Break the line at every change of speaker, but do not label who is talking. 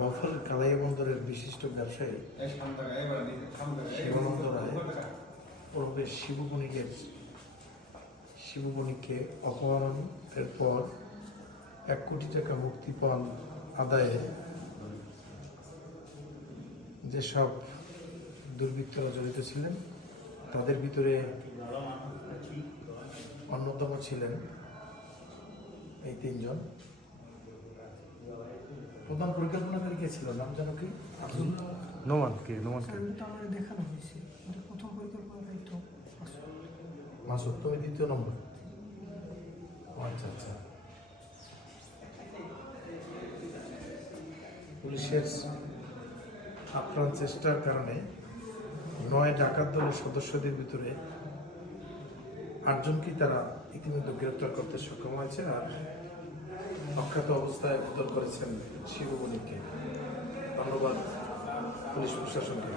বফল কালাই বন্দরের বিশিষ্ট ব্যবসায়ী শিবানন্দ রায় ওরফে শিবু বণিকের শিবু অপহরণের পর এক কোটি টাকা মুক্তিপণ আদায়ে। যেসব দুর্বৃত্তরা জড়িত ছিলেন, তাদের ভিতরে অন্যতম ছিলেন এই তিনজন। প্রধান পরিকল্পনাকারী কে ছিল? নাম জানো কি?
নোমান কে? নোমান কে?
আমার দেখানো হয়েছে। প্রথম পরিকল্পনাটাই তো
মাসুদ তুমি দ্বিতীয় নম্বর। আচ্ছা আচ্ছা। পুলিশের আপ্রাণ চেষ্টার কারণে নয় ডাকাত দলের সদস্যদের ভিতরে আটজনকেই তারা ইতিমধ্যে গ্রেপ্তার করতে সক্ষম হয়েছে। আর অখ্যাত অবস্থায় উদ্ধার করেছেন শিবমণিকে ধন্যবাদ পুলিশ প্রশাসনকে।